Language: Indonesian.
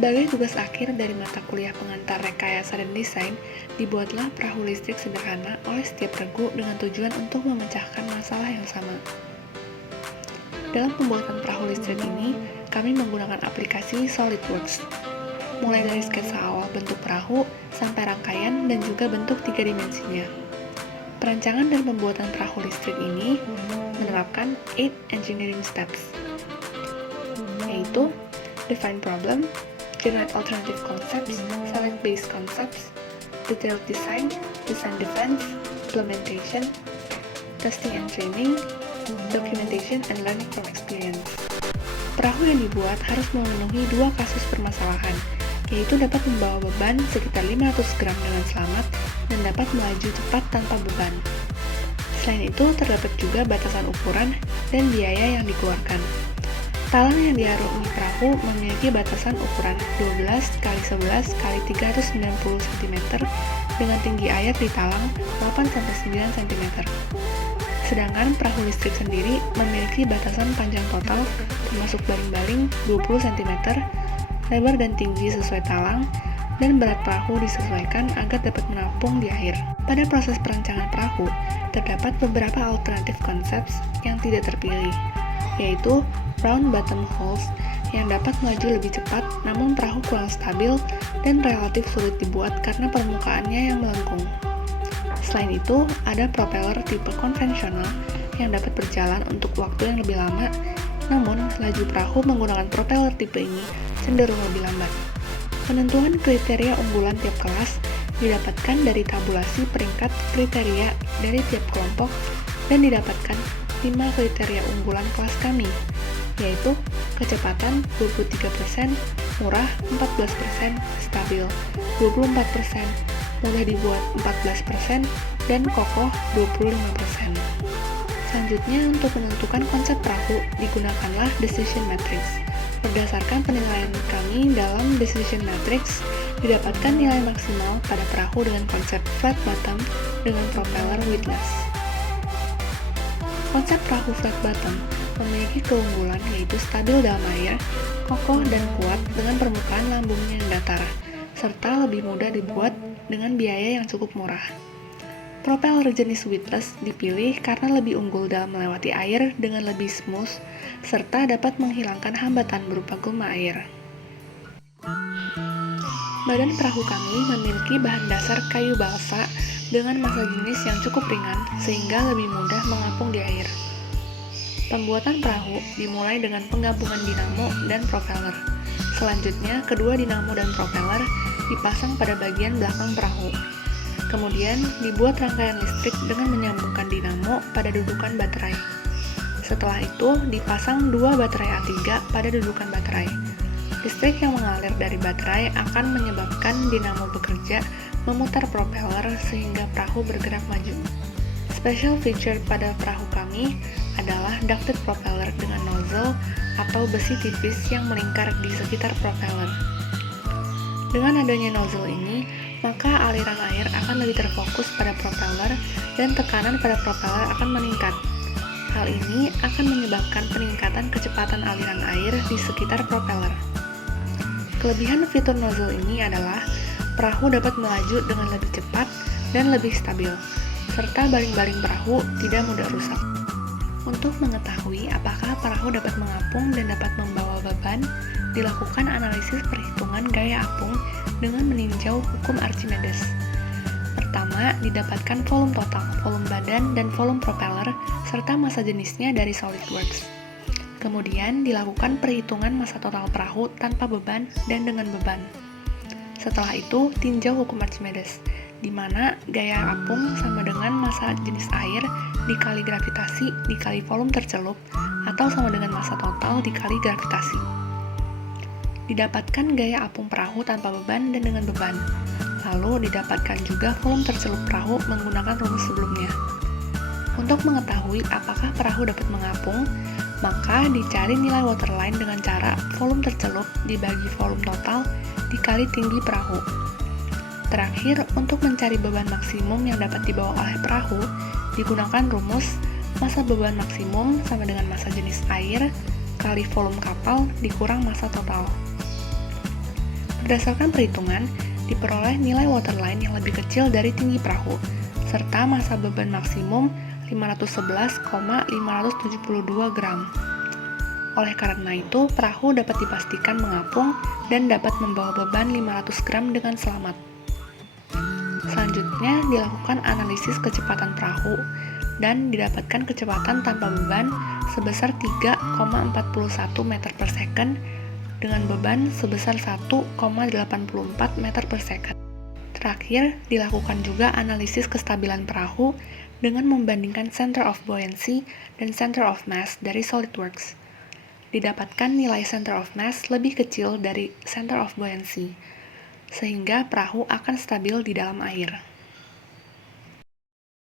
Sebagai tugas akhir dari mata kuliah pengantar rekayasa dan desain, dibuatlah perahu listrik sederhana oleh setiap regu dengan tujuan untuk memecahkan masalah yang sama. Dalam pembuatan perahu listrik ini, kami menggunakan aplikasi SolidWorks. Mulai dari sketsa awal bentuk perahu, sampai rangkaian dan juga bentuk 3 dimensinya. Perancangan dan pembuatan perahu listrik ini menerapkan 8 engineering steps, yaitu define problem, generate alternative concepts, select base concepts, detailed design, design defense, implementation, testing and training, documentation, and learning from experience. Perahu yang dibuat harus memenuhi 2 kasus permasalahan, yaitu dapat membawa beban sekitar 500 gram dengan selamat dan dapat melaju cepat tanpa beban. Selain itu, terdapat juga batasan ukuran dan biaya yang dikeluarkan. Talang yang diarungi perahu memiliki batasan ukuran 12 x 11 x 390 cm dengan tinggi air di talang 8-9 cm. Sedangkan perahu listrik sendiri memiliki batasan panjang total termasuk baling-baling 20 cm, lebar dan tinggi sesuai talang, dan berat perahu disesuaikan agar dapat menampung di akhir. Pada proses perancangan perahu, terdapat beberapa alternatif konsep yang tidak terpilih, yaitu round bottom hulls yang dapat melaju lebih cepat namun perahu kurang stabil dan relatif sulit dibuat karena permukaannya yang melengkung. Selain itu, ada propeller tipe konvensional yang dapat berjalan untuk waktu yang lebih lama, namun laju perahu menggunakan propeller tipe ini cenderung lebih lambat. Penentuan kriteria unggulan tiap kelas didapatkan dari tabulasi peringkat kriteria dari tiap kelompok dan didapatkan 5 kriteria unggulan kelas kami, yaitu kecepatan 23%, murah 14%, stabil 24%, mudah dibuat 14%, dan kokoh 25%. Selanjutnya, untuk menentukan konsep perahu, digunakanlah decision matrix. Berdasarkan penilaian kami dalam decision matrix, didapatkan nilai maksimal pada perahu dengan konsep flat bottom dengan propeller width-less. Konsep perahu flat bottom memiliki keunggulan yaitu stabil dalam air, kokoh dan kuat dengan permukaan lambungnya yang datar, serta lebih mudah dibuat dengan biaya yang cukup murah. Propeller jenis width-less dipilih karena lebih unggul dalam melewati air dengan lebih smooth, serta dapat menghilangkan hambatan berupa gema air. Badan perahu kami memiliki bahan dasar kayu balsa dengan massa jenis yang cukup ringan sehingga lebih mudah mengapung di air. Pembuatan perahu dimulai dengan penggabungan dinamo dan propeller. Selanjutnya, kedua dinamo dan propeller dipasang pada bagian belakang perahu. Kemudian, dibuat rangkaian listrik dengan menyambungkan dinamo pada dudukan baterai. Setelah itu, dipasang 2 baterai A3 pada dudukan baterai. Listrik yang mengalir dari baterai akan menyebabkan dinamo bekerja memutar propeller sehingga perahu bergerak maju. Special feature pada perahu kami adalah ducted propeller dengan nozzle atau besi tipis yang melingkar di sekitar propeller. Dengan adanya nozzle ini, maka aliran air akan lebih terfokus pada propeller dan tekanan pada propeller akan meningkat. Hal ini akan menyebabkan peningkatan kecepatan aliran air di sekitar propeller. Kelebihan fitur nozzle ini adalah perahu dapat melaju dengan lebih cepat dan lebih stabil, serta baling-baling perahu tidak mudah rusak. Untuk mengetahui apakah perahu dapat mengapung dan dapat membawa beban, dilakukan analisis perhitungan gaya apung dengan meninjau hukum Archimedes. Pertama, didapatkan volume total, volume badan, dan volume propeller, serta massa jenisnya dari SolidWorks. Kemudian, dilakukan perhitungan massa total perahu tanpa beban dan dengan beban. Setelah itu, tinjau hukum Archimedes, di mana gaya apung sama dengan massa jenis air dikali gravitasi dikali volume tercelup atau sama dengan massa total dikali gravitasi. Didapatkan gaya apung perahu tanpa beban dan dengan beban. Lalu didapatkan juga volume tercelup perahu menggunakan rumus sebelumnya. Untuk mengetahui apakah perahu dapat mengapung, maka dicari nilai waterline dengan cara volume tercelup dibagi volume total dikali tinggi perahu. Terakhir, untuk mencari beban maksimum yang dapat dibawa oleh perahu, digunakan rumus massa beban maksimum sama dengan massa jenis air kali volume kapal dikurang massa total. Berdasarkan perhitungan, diperoleh nilai waterline yang lebih kecil dari tinggi perahu, serta massa beban maksimum 511,572 gram. Oleh karena itu, perahu dapat dipastikan mengapung dan dapat membawa beban 500 gram dengan selamat. Selanjutnya, dilakukan analisis kecepatan perahu dan didapatkan kecepatan tanpa beban sebesar 3,41 meter per second dengan beban sebesar 1,84 meter per second. Terakhir, dilakukan juga analisis kestabilan perahu dengan membandingkan center of buoyancy dan center of mass dari SolidWorks. Didapatkan nilai center of mass lebih kecil dari center of buoyancy, sehingga perahu akan stabil di dalam air.